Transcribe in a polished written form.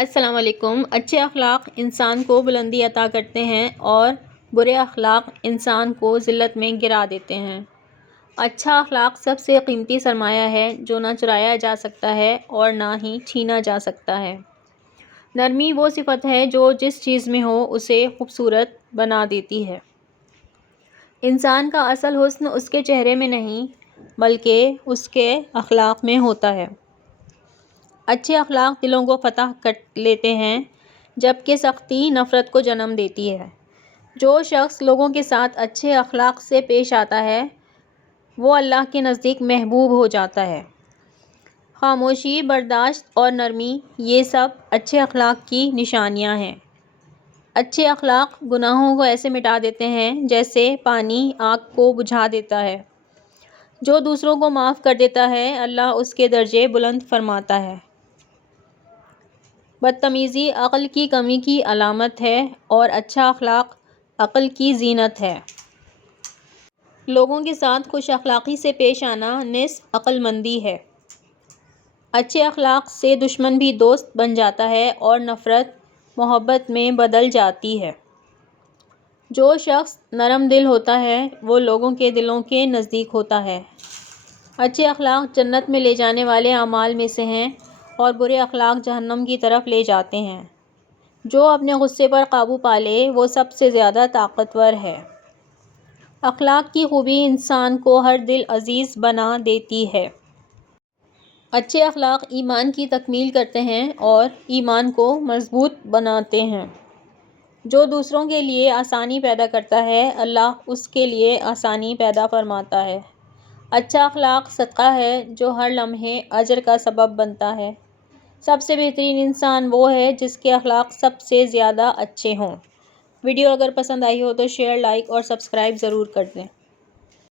السلام علیکم۔ اچھے اخلاق انسان کو بلندی عطا کرتے ہیں اور برے اخلاق انسان کو ذلت میں گرا دیتے ہیں۔ اچھا اخلاق سب سے قیمتی سرمایہ ہے جو نہ چرایا جا سکتا ہے اور نہ ہی چھینا جا سکتا ہے۔ نرمی وہ صفت ہے جو جس چیز میں ہو اسے خوبصورت بنا دیتی ہے۔ انسان کا اصل حسن اس کے چہرے میں نہیں بلکہ اس کے اخلاق میں ہوتا ہے۔ اچھے اخلاق دلوں کو فتح کر لیتے ہیں جبکہ سختی نفرت کو جنم دیتی ہے۔ جو شخص لوگوں کے ساتھ اچھے اخلاق سے پیش آتا ہے وہ اللہ کے نزدیک محبوب ہو جاتا ہے۔ خاموشی، برداشت اور نرمی یہ سب اچھے اخلاق کی نشانیاں ہیں۔ اچھے اخلاق گناہوں کو ایسے مٹا دیتے ہیں جیسے پانی آگ کو بجھا دیتا ہے۔ جو دوسروں کو معاف کر دیتا ہے اللہ اس کے درجے بلند فرماتا ہے۔ بدتمیزی عقل کی کمی کی علامت ہے اور اچھا اخلاق عقل کی زینت ہے۔ لوگوں کے ساتھ خوش اخلاقی سے پیش آنا نصف عقل مندی ہے۔ اچھے اخلاق سے دشمن بھی دوست بن جاتا ہے اور نفرت محبت میں بدل جاتی ہے۔ جو شخص نرم دل ہوتا ہے وہ لوگوں کے دلوں کے نزدیک ہوتا ہے۔ اچھے اخلاق جنت میں لے جانے والے اعمال میں سے ہیں اور برے اخلاق جہنم کی طرف لے جاتے ہیں۔ جو اپنے غصے پر قابو پا لے وہ سب سے زیادہ طاقتور ہے۔ اخلاق کی خوبی انسان کو ہر دل عزیز بنا دیتی ہے۔ اچھے اخلاق ایمان کی تکمیل کرتے ہیں اور ایمان کو مضبوط بناتے ہیں۔ جو دوسروں کے لیے آسانی پیدا کرتا ہے اللہ اس کے لیے آسانی پیدا فرماتا ہے۔ اچھا اخلاق صدقہ ہے جو ہر لمحے اجر کا سبب بنتا ہے۔ سب سے بہترین انسان وہ ہے جس کے اخلاق سب سے زیادہ اچھے ہوں۔ ویڈیو اگر پسند آئی ہو تو شیئر، لائک اور سبسکرائب ضرور کر دیں۔